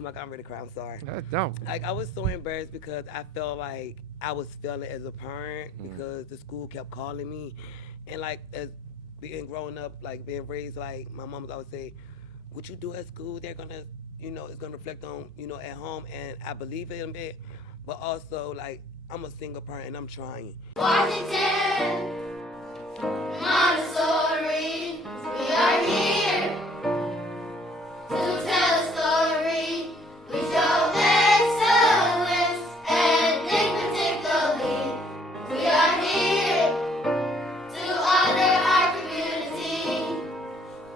Oh my God, I'm ready to cry. I'm sorry. No. Like, I was so embarrassed because I felt like I was failing as a parent because the school kept calling me. And, like, as being grown up, like, being raised, like, my mom would always say, what you do at school, they're going to, it's going to reflect on, at home. And I believe in it. But also, like, I'm a single parent and I'm trying. Washington, Montessori, we are here to tell a story. We show excellence and dignity. We are here to honor our community.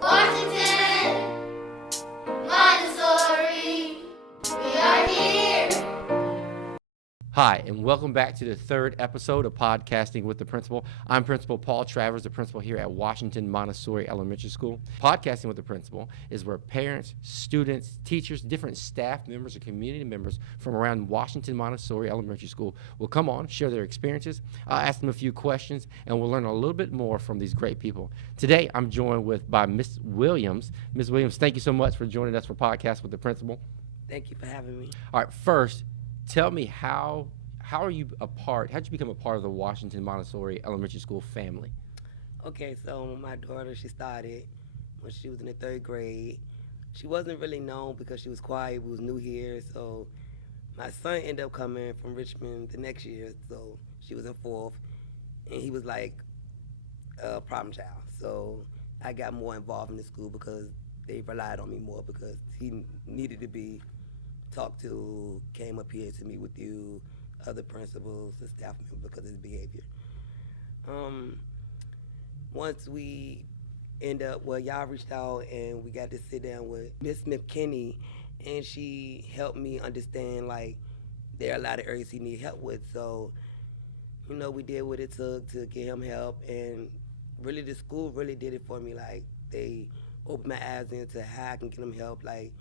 Washington, Montessori, we are here. Hi, and welcome back to the third episode of Podcasting with the Principal. I'm Principal Paul Travers, the principal here at Washington Montessori Elementary School. Podcasting with the Principal is where parents, students, teachers, different staff members, and community members from around Washington Montessori Elementary School will come on, share their experiences. I'll ask them a few questions, and we'll learn a little bit more from these great people. Today, I'm joined by Miss Williams. Miss Williams, thank you so much for joining us for Podcast with the Principal. Thank you for having me. All right, first, tell me how are you how'd you become a part of the Washington Montessori Elementary School family? Okay, so my daughter, she started when she was in the third grade. She wasn't really known because she was quiet. We was new here, so my son ended up coming from Richmond the next year, so she was in fourth, and he was like a problem child. So I got more involved in the school because they relied on me more because he needed to be talked to, came up here to meet with you, other principals, the staff members because of his behavior. Once we y'all reached out and we got to sit down with Miss McKinney, and she helped me understand, like, there are a lot of areas he need help with. So, we did what it took to get him help, and really the school really did it for me. Like, they opened my eyes into how I can get him help. Like,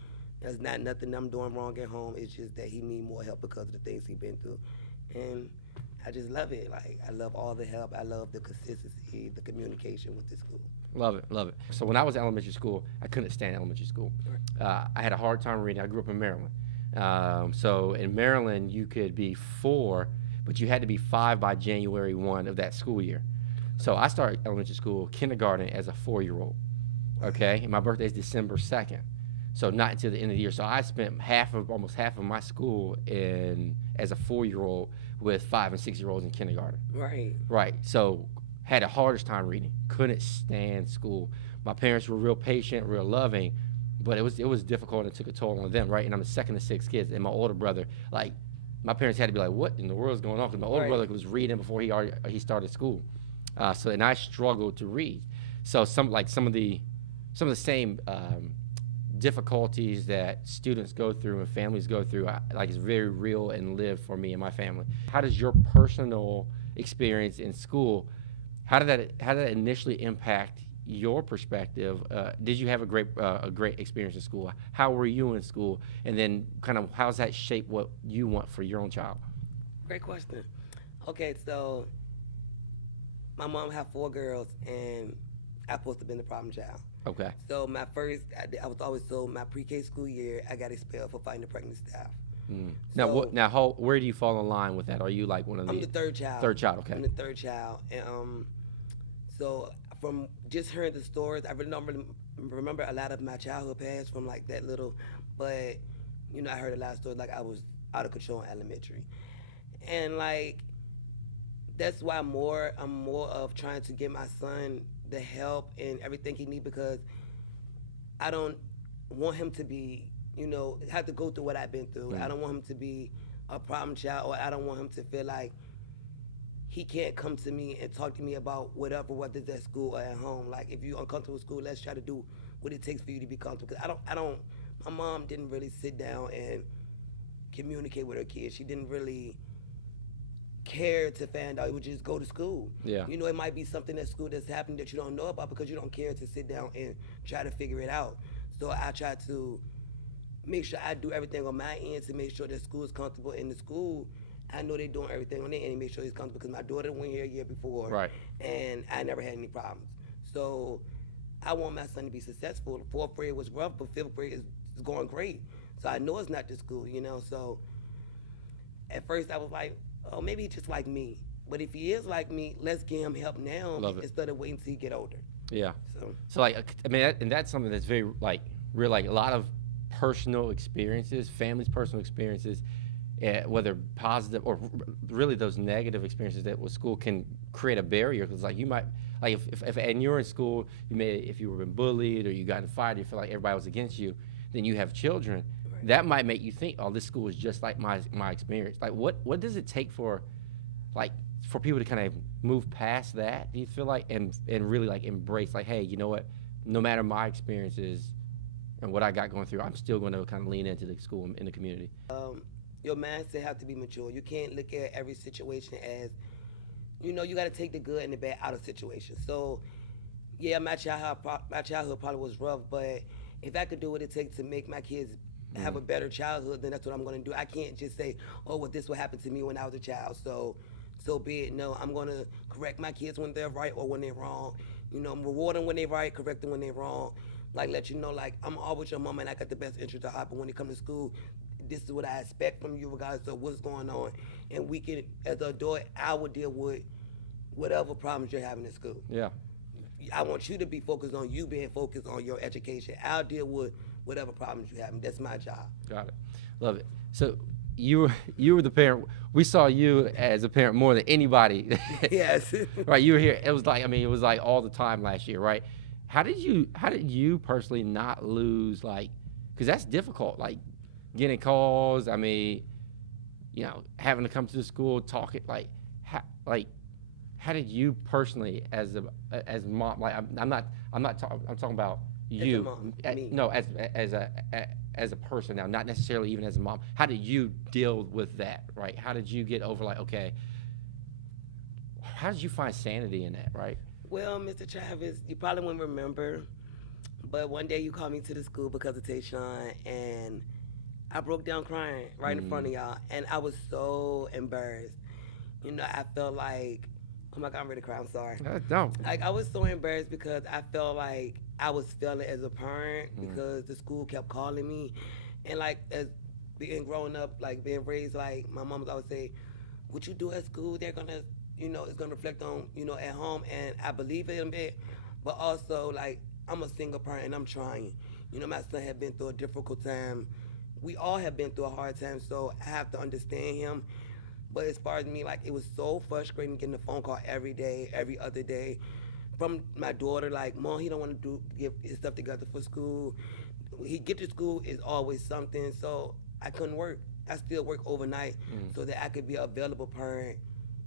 there's not nothing I'm doing wrong at home. It's just that he need more help because of the things he's been through. And I just love it. Like, I love all the help. I love the consistency, the communication with the school. Love it, love it. So when I was in elementary school, I couldn't stand elementary school. I had a hard time reading. I grew up in Maryland. So in Maryland, you could be 4, but you had to be 5 by January 1 of that school year. So I started elementary school, kindergarten, as a 4-year-old, okay? And my birthday is December 2nd. So not until the end of the year. So I spent almost half of my school as a 4-year-old with 5 and 6-year-olds in kindergarten. Right. Right. So had the hardest time reading. Couldn't stand school. My parents were real patient, real loving, but it was difficult and it took a toll on them. Right. And I'm the second of 6 kids, and my older brother, like, my parents had to be like, "What in the world is going on?" Because my older brother was reading before he started school. And I struggled to read. So some of the same difficulties that students go through and families go through, is very real and lived for me and my family. How does your personal experience in school, how did that initially impact your perspective? Did you have a great experience in school? How were you in school? And then kind of how's that shape what you want for your own child? Great question. Okay, so my mom had 4 girls, and I supposed to have been the problem child. Okay. So I was always told my pre-K school year, I got expelled for fighting the pregnant staff. So, where do you fall in line with that? Are you like one of the? I'm the third child. Third child, okay. I'm the third child, and so from just hearing the stories, I really don't remember a lot of my childhood past from like that little, but I heard a lot of stories like I was out of control in elementary, and like that's why I'm more of trying to get my son the help and everything he needs, because I don't want him to be, have to go through what I've been through. Mm. I don't want him to be a problem child, or I don't want him to feel like he can't come to me and talk to me about whether it's at school or at home. Like, if you're uncomfortable with school, let's try to do what it takes for you to be comfortable. Because my mom didn't really sit down and communicate with her kids. She didn't really care to find out. It would just go to school. Yeah. It might be something at school that's happening that you don't know about because you don't care to sit down and try to figure it out. So I try to make sure I do everything on my end to make sure that school is comfortable. In the school, I know they're doing everything on their end to make sure it's comfortable, because my daughter went here a year before, right, and I never had any problems. So I want my son to be successful. The 4th grade was rough, but 5th grade is going great. So I know it's not the school, you know. So at first I was like, oh, maybe he's just like me. But if he is like me, let's give him help now Love it. instead of waiting until he get older. Yeah. So So like, I mean, and that's something that's very like real, like a lot of personal experiences, families' personal experiences, whether positive or really those negative experiences that with school can create a barrier. Because like you might, like if and you're in school, you may, if you were been bullied or you got in a fight, you feel like everybody was against you, then you have children. Right. That might make you think, oh, this school is just like my experience. Like what does it take for, like, for people to kind of move past that, do you feel like, and really like embrace, like, hey, you know what, no matter my experiences and what I got going through, I'm still going to kind of lean into the school and in the community? Your mindset have to be mature. You can't look at every situation as, you know, you got to take the good and the bad out of situations. So, yeah, my childhood probably was rough, but if I could do what it takes to make my kids have a better childhood, then that's what I'm going to do. I can't just say, oh, well, this what happened to me when I was a child, so be it. No, I'm going to correct my kids when they're right or when they're wrong. You know, I'm reward them when they're right, correct them when they're wrong. Like, let you know, like, I'm always your mama and I got the best interest of heart, but when it comes to school, this is what I expect from you regardless of what's going on. And we can, as an adult, I will deal with whatever problems you're having in school. Yeah. I want you to be focused on you being focused on your education. I'll deal with whatever problems you have. That's my job. Got it. Love it. So you were the parent. We saw you as a parent more than anybody. Yes. Right. You were here. It was like, I mean, it was like all the time last year, right? How did you personally not lose, like, because that's difficult, like getting calls. I mean, you know, having to come to the school, talk it, like, how did you personally as mom, like, I'm talking about you. As a mom, me. No, as a person now, not necessarily even as a mom. How did you deal with that, right? How did you get over, like, okay, how did you find sanity in that, right? Well, Mr. Travers, you probably won't remember, but one day you called me to the school because of Tayshawn, and I broke down crying right in front of y'all, and I was so embarrassed. You know, I felt like, oh my God, I'm ready to cry, I'm sorry. No. Like, I was so embarrassed because I felt like I was failing as a parent because the school kept calling me. And like, as being growing up, like being raised, like my mom would always say, what you do at school, they're gonna, you know, it's gonna reflect on, you know, at home. And I believe it a bit, but also like, I'm a single parent and I'm trying. You know, my son had been through a difficult time. We all have been through a hard time, so I have to understand him. But as far as me, like, it was so frustrating getting a phone call every day, every other day from my daughter, like, Mom, he don't want to get his stuff together for school. He get to school is always something, so I couldn't work. I still work overnight so that I could be an available parent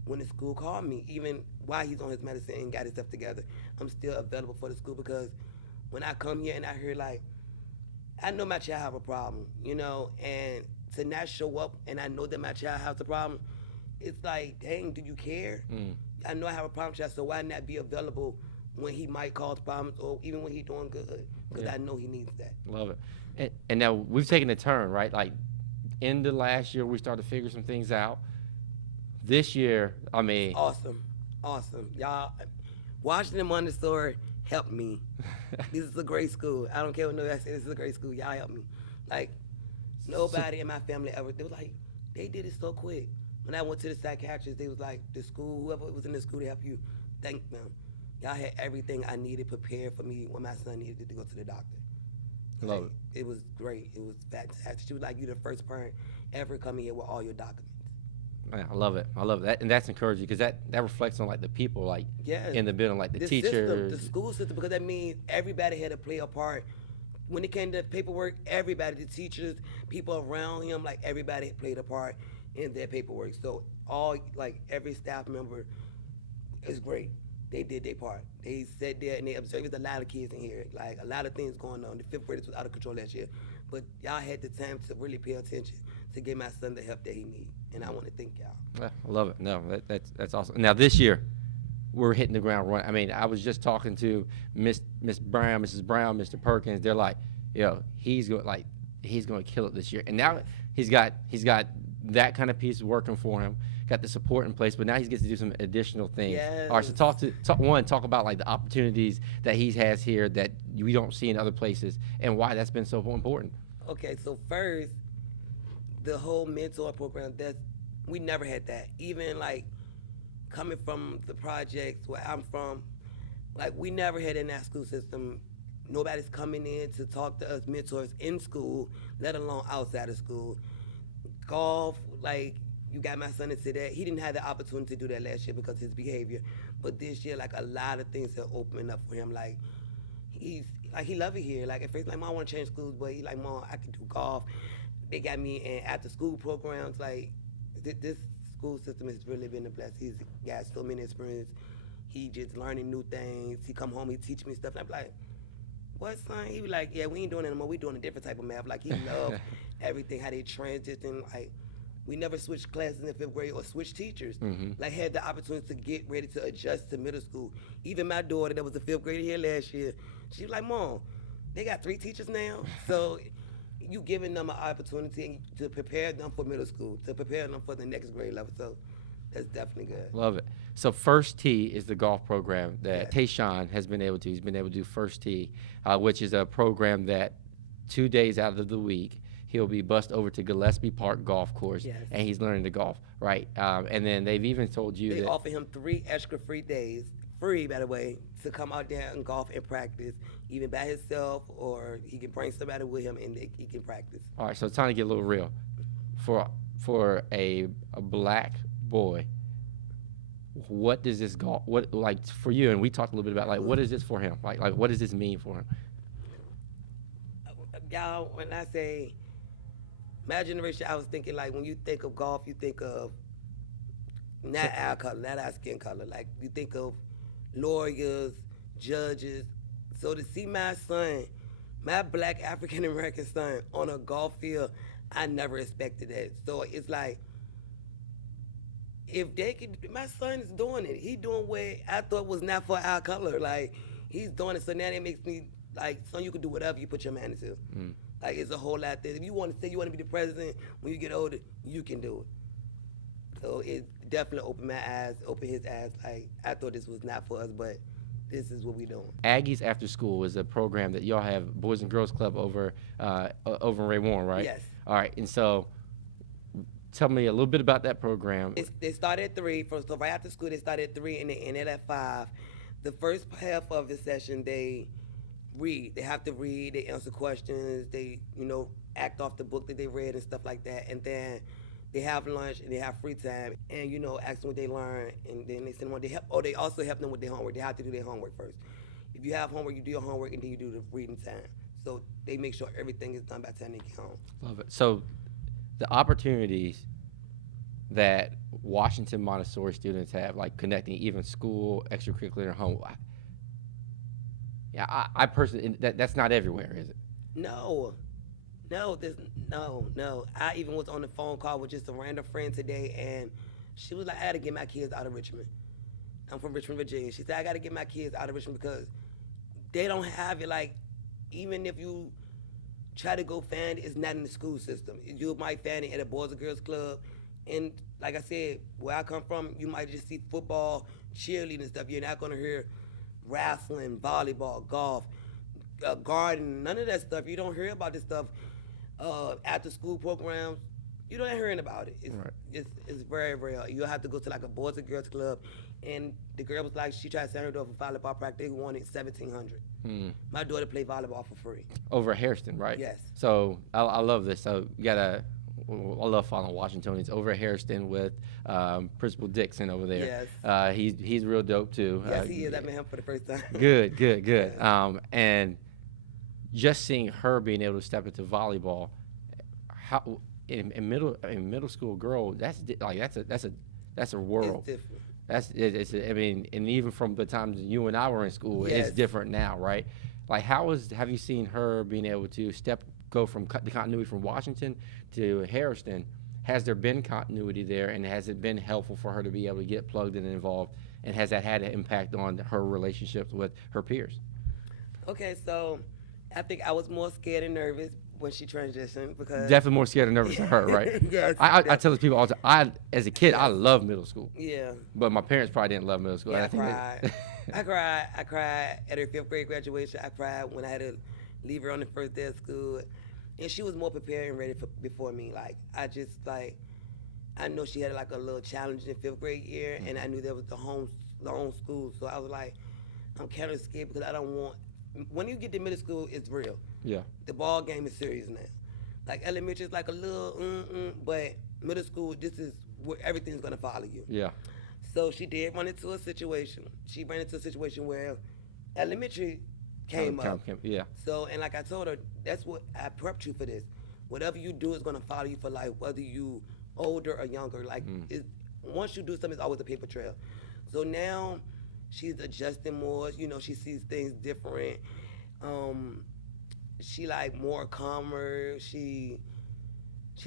when the school called me. Even while he's on his medicine and got his stuff together, I'm still available for the school because when I come here and I hear, like, I know my child have a problem, you know, and to not show up and I know that my child has a problem, it's like, dang, do you care? I know I have a problem child, so why not be available when he might cause problems or even when he's doing good? Because I know he needs that. Love it. And now we've taken a turn, right? Like, end of last year, we started to figure some things out. This year, I mean. Awesome. Y'all, Washington Montessori helped me. This is a great school. I don't care what nobody says, this is a great school. Y'all helped me. Like, nobody in my family ever, they was like, they did it so quick. When I went to the psychiatrist, they was like, the school, whoever was in the school to help you, thank them. Y'all had everything I needed prepared for me when my son needed to go to the doctor. Love it. It was great. It was fantastic. She was like, you the first parent ever coming here with all your documents. Man, I love it. That, and that's encouraging because that reflects on, like, the people, like, in the building, like the teachers. System, the school system, because that means everybody had to play a part. When it came to paperwork, everybody, the teachers, people around him, like, everybody played a part in their paperwork. So all, like, every staff member is great. They did their part. They sat there and they observed a lot of kids in here, like a lot of things going on. The fifth graders was out of control last year, but y'all had the time to really pay attention to give my son the help that he needs, and I want to thank y'all. Yeah, I love it. No, that's awesome. Now this year, we're hitting the ground running. I mean, I was just talking to Miss Brown, Mrs. Brown, Mr. Perkins. They're like, yo, he's going to kill it this year. And now he's got that kind of piece working for him. Got the support in place, but now he gets to do some additional things. Yes. All right, so talk about like the opportunities that he has here that we don't see in other places, and why that's been so important. Okay, so first, the whole mentor program, we never had that. Even like coming from the projects where I'm from, like we never had in that school system. Nobody's coming in to talk to us mentors in school, let alone outside of school. Golf, like you got my son into that. He didn't have the opportunity to do that last year because of his behavior. But this year, like a lot of things are opening up for him. Like he love it here. Like at first, like Mom, I want to change schools, but he like, Mom, I can do golf. They got me in after school programs. Like this school system has really been a blessing. He's got so many experience. He just learning new things. He come home, he teach me stuff. And I'm like, what, son? He be like, yeah, we ain't doing it anymore. We doing a different type of math. Like he loved everything, how they transition. Like we never switched classes in 5th grade or switched teachers. Like had the opportunity to get ready to adjust to middle school. Even my daughter that was a 5th grader here last year, she was like, Mom, they got 3 teachers now. So you giving them an opportunity to prepare them for middle school, to prepare them for the next grade level. So that's definitely good. Love it. So First Tee is the golf program that Tayshawn has been able to. He's been able to do First Tee, which is a program that 2 days out of the week he'll be bussed over to Gillespie Park Golf Course, and he's learning to golf, right? And then they've even told you they that offer him 3 extra free days, free by the way, to come out there and golf and practice, even by himself, or he can bring somebody with him and he can practice. All right, so it's time to get a little real. For a black boy, what does this golf, what, like for you, and we talked a little bit about, like, what is this for him? Like what does this mean for him? Y'all, when I say my generation, I was thinking like when you think of golf, you think of not our color, not our skin color. Like you think of lawyers, judges. So to see my son, my black African American son on a golf field, I never expected that. So it's like, if they could, my son is doing it. He doing what I thought was not for our color. Like he's doing it. So now that makes me like, son, you can do whatever you put your mind to. Like it's a whole lot there. If you want to say you want to be the president when you get older, you can do it. So it definitely opened my eyes, opened his eyes. Like I thought this was not for us, but this is what we doing. Aggies After School is a program that y'all have, Boys and Girls Club over in Ray Warren, right? Yes. All right, and so tell me a little bit about that program. They started at 3. So right after school, they started at 3 and they ended at 5. The first half of the session, they read. They have to read. They answer questions. They, act off the book that they read and stuff like that. And then they have lunch and they have free time. And ask them what they learn. And then they send them on. They also help them with their homework. They have to do their homework first. If you have homework, you do your homework and then you do the reading time. So they make sure everything is done by the time they get home. Love it. So the opportunities that Washington Montessori students have, like connecting even school, extracurricular, and home. Yeah, I personally, that's not everywhere, is it? No. I even was on the phone call with just a random friend today, and she was like, I had to get my kids out of Richmond. I'm from Richmond, Virginia. She said, I got to get my kids out of Richmond because they don't have it. Like, even if you try to go find it, it's not in the school system. You might find it at a Boys and Girls Club. And like I said, where I come from, you might just see football, cheerleading and stuff. You're not going to hear wrestling, volleyball, golf, gardening, none of that stuff. You don't hear about this stuff after school programs. You don't hearing about it. It's very, very hard. You'll have to go to like a Boys and Girls Club. And the girl was like, she tried to send her daughter for volleyball practice. They wanted $1,700. My daughter played volleyball for free. Over at Hairston, right? Yes. So I love this. So you got I love following Washingtonians over at Hairston with Principal Dixon over there. Yes. He's real dope too. Yes, he is. I met him for the first time. Good. And just seeing her being able to step into volleyball, how in middle school girl, that's a world. It's different. I mean, and even from the times you and I were in school, it's different now, right? Like, have you seen her being able to go from the continuity from Washington to Hairston? Has there been continuity there, and has it been helpful for her to be able to get plugged in and involved? And has that had an impact on her relationships with her peers? Okay, so I think I was more scared and nervous when she transitioned because definitely more scared and nervous than her, right? Yes. I tell these people all the time. As a kid, I loved middle school. Yeah. But my parents probably didn't love middle school. Yeah, and I cried. I cried at her 5th grade graduation. I cried when I had to leave her on the first day of school. and she was more prepared and ready before me. Like I know she had like a little challenge in 5th grade year, and I knew there was the home school, so I was like, I'm kind of scared because I don't want. When you get to middle school, it's real. Yeah. The ball game is serious now. Like elementary is like a little, but middle school, this is where everything's gonna follow you. Yeah. So she did run into a situation. She ran into a situation where elementary came up. Yeah. So, and like I told her, that's what I prepped you for this. Whatever you do is gonna follow you for life, whether you older or younger. Like, once you do something, it's always a paper trail. So now she's adjusting more. You know, she sees things different. She like more calmer. She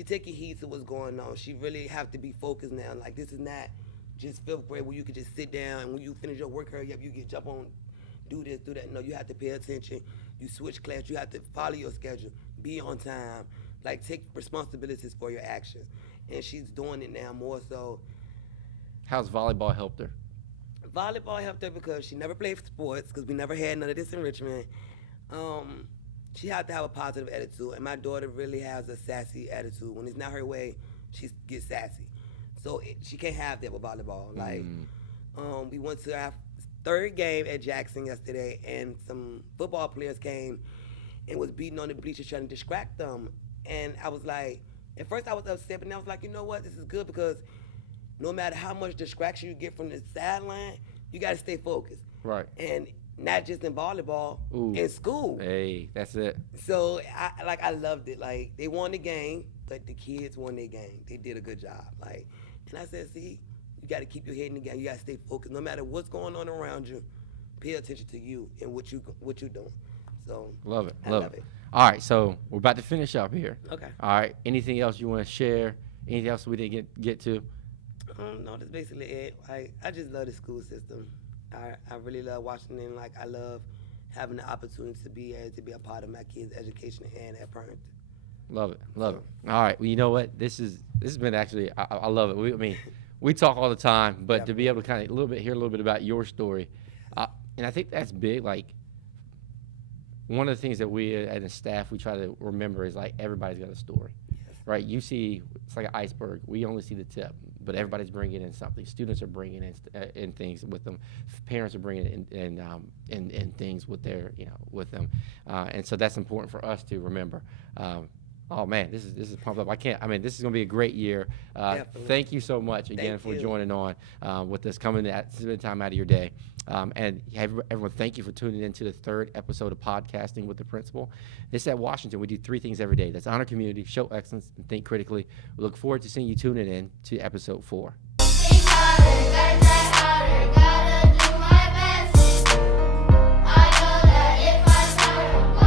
taking heed to what's going on. She really have to be focused now. Like, this is not just 5th grade where you could just sit down and when you finish your work, hurry up, you can jump on, do this, do that. No, you have to pay attention. You switch class. You have to follow your schedule. Be on time. Like, take responsibilities for your actions. And she's doing it now more so. How's volleyball helped her? Volleyball helped her because she never played sports because we never had none of this in Richmond. She had to have a positive attitude, and my daughter really has a sassy attitude. When it's not her way, she gets sassy. So she can't have that with volleyball. Like, we went to our 3rd game at Jackson yesterday, and some football players came and was beating on the bleachers trying to distract them. And I was like, at first I was upset, but then I was like, you know what? This is good because no matter how much distraction you get from the sideline, you got to stay focused. Right. And not just in volleyball, in school. Hey, that's it. So I loved it. Like, they won the game, but the kids won their game. They did a good job. Like, and I said, see, you got to keep your head in the game. You got to stay focused. No matter what's going on around you, pay attention to you and what you're doing. So love it. I love it. All right, so we're about to finish up here. Okay. All right. Anything else you want to share? Anything else we didn't get to? No, that's basically it. I just love the school system. I really love Washington. Like, I love having the opportunity to be a part of my kids' education and as parent. Love it. All right. Well, you know what? This has been actually I love it. We talk all the time, but to be able to kind of hear a little bit about your story, and I think that's big. Like, one of the things that we as a staff we try to remember is like everybody's got a story, right? You see, it's like an iceberg. We only see the tip, but everybody's bringing in something. Students are bringing in things with them. Parents are bringing in things with with them, and so that's important for us to remember. Oh man, this is pumped up. This is gonna be a great year. Thank you so much again for joining on with us, spending time out of your day. And everyone, thank you for tuning in to the 3rd episode of Podcasting with the Principal. This is at Washington. We do 3 things every day. That's honor community, show excellence, and think critically. We look forward to seeing you tuning in to episode 4.